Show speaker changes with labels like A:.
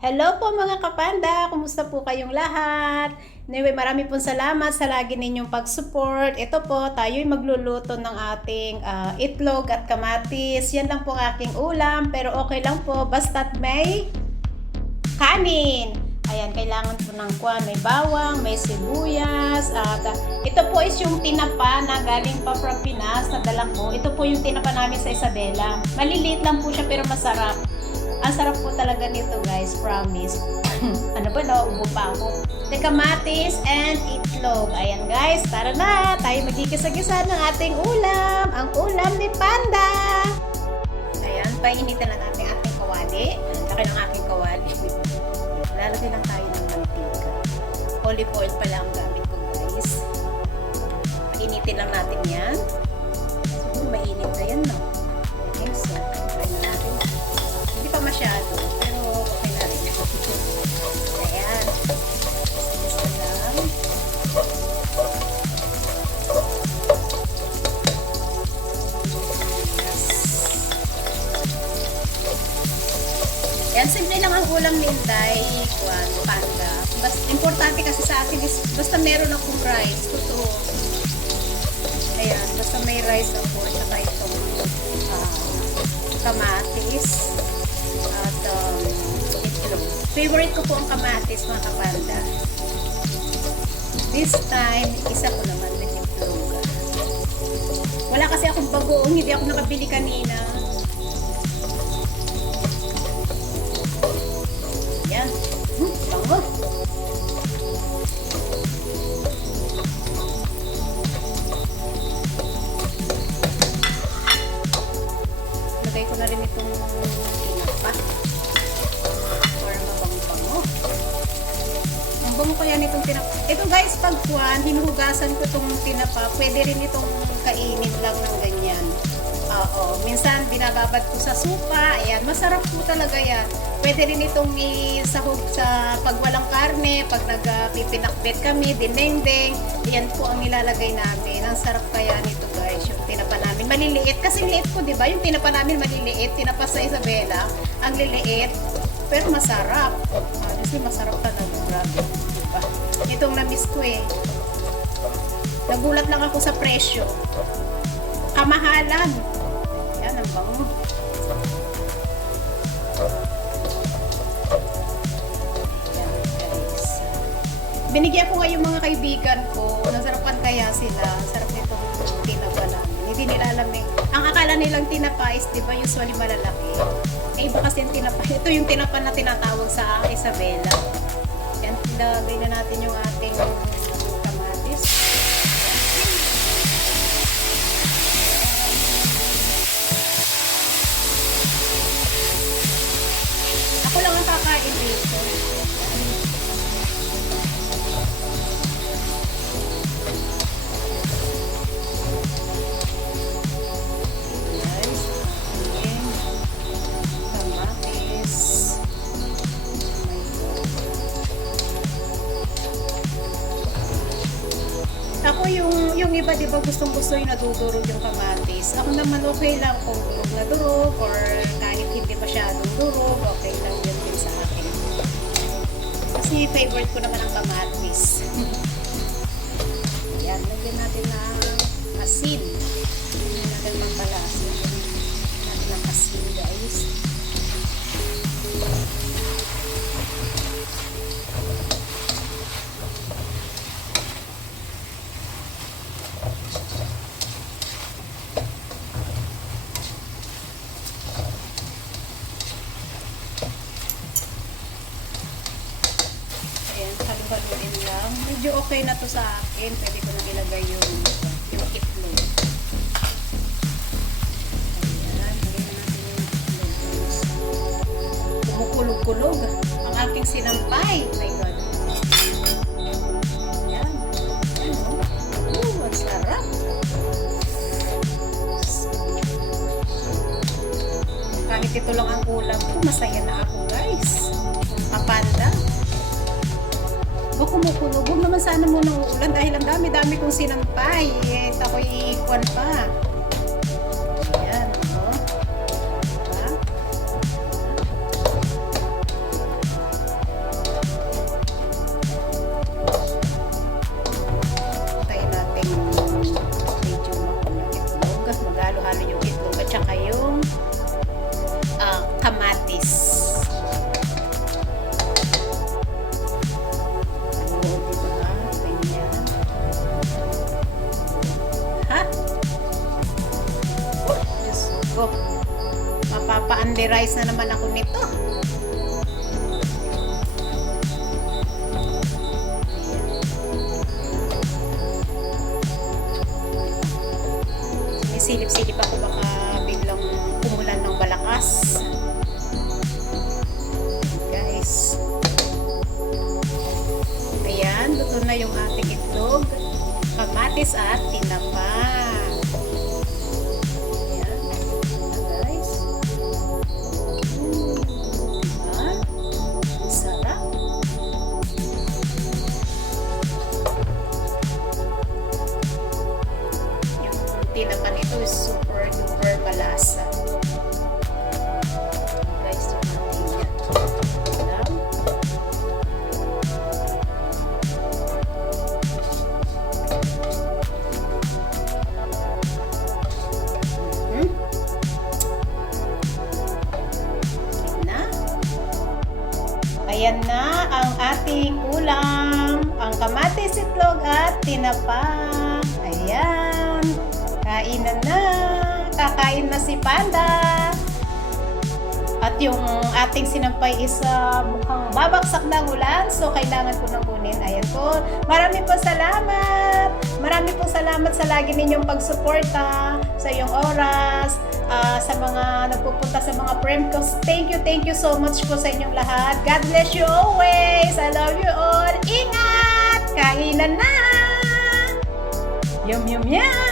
A: Hello po mga kapanda! Kumusta po kayong lahat? Anyway, marami pong salamat sa lagi ninyong pag-support. Ito po, tayo'y magluluto ng ating ah, itlog at kamatis. Yan lang po aking ulam, pero okay lang po basta't may kanin. Ayan, kailangan po ng kwan. May bawang, may sibuyas. At ah, ito po is yung tinapa na galing pa from Pinas na dala ko. Ito po yung tinapa namin sa Isabela. Maliliit lang po siya pero masarap. Ang sarap po talaga nito guys, promise. ano ba, nauubo pa ako. The kamatis and itlog. Ayan guys, tara na! Tayo magkikisa-gisa ng ating ulam. Ang ulam ni Panda! Ayan, painitan na natin ating kawali. Laki ng aking kawali. Lalagyan lang tayo ng mantika. Olive oil pala ang gamit ko guys. Painitin lang natin yan. Mainit na yan, no? Simple lang ang ulam ni Inday, kwan, panda. Bas, importante kasi sa akin is, basta meron akong rice, totoo. Ayan, basta may rice ako, saka itong ah, kamatis at um, itlog. Favorite ko po ang kamatis, mga kapanda. This time, isa ko naman ng itlog. Wala kasi akong bagoong, hindi ako nakabili kanina. Tinapa. Ito guys, pag kuhan, hinuhugasan ko itong tinapa. Pwede rin itong kainin lang ng ganyan. Oo. Minsan, binababad ko sa supa. Ayan, masarap po talaga yan. Pwede rin itong isahog sa pag walang karne, pag nagpipinakbet kami, dinengdeng. Yan po ang nilalagay namin. Ang sarap kaya nito guys, yung tinapa namin. Maliliit. Kasi liit ko, di ba? Yung tinapa namin maliliit. Tinapa sa Isabela. Ang liliit. Pero masarap. Honestly, masarap talaga. Grabe. Itong na-miss ko eh. Nagulat lang ako sa presyo. Kamahalan. Yan, ang bango. Yan, guys. Binigyan ko nga yung mga kaibigan ko. Nasarapan kaya sila. Sarap nitong tinapa namin. Hindi nila alam eh. Ang akala nilang tinapa is, di ba, usually malalaki. Eh, iba kasi yung tinapa. Ito yung tinapa na tinatawag sa Isabela. Ilagay na natin yung ating Ako yung yung iba 'di ba gustong gusto yung nadudurog yung kamatis. Ako naman okay lang kung durog na durog or kahit hindi masyadong durog, okay lang yun din sa akin. Kasi favorite ko naman ang kamatis. Yan, lagyan natin ng asin. Lagyan natin ng palasa. Lagyan natin ng asin guys. Halu-haluin lang. Medyo okay na to sa akin. Pwede ko na ilagay yung, yung itlog. Ayan, lagyan na natin yung itlog. Kumukulog-kulog. Ang aking sinampay. My God. Ayan. Ano? Oh, ang sarap. Kahit ito lang ang ulam ko, masaya na ako guys. Kapanda. O kumukulo. Huwag naman sana mo nang uulan dahil ang dami-dami kong sinampay. Eh, ako'y ikwan pa. Rice na naman ako nito. Silip-silip ako baka biglang umulan ng malakas. Guys. Ayan, luto na yung ating itlog. Kamatis at tinapa. Ayan na ang ating ulam. Ang kamatis, itlog at tinapa. Ayan. Kainan na. Kakain na si Panda. At yung ating sinampay is ah, mukhang babagsak ang ulan. So, kailangan ko nang kunin. Ayan po. Marami po salamat. Marami po salamat sa lagi ninyong pagsuporta sa iyong oras, mga nagpupunta sa mga Premcos. Thank you, thank you so much po sa inyong lahat. God bless you always. I love you all. Ingat! Kainan na! Yum, yum, yum!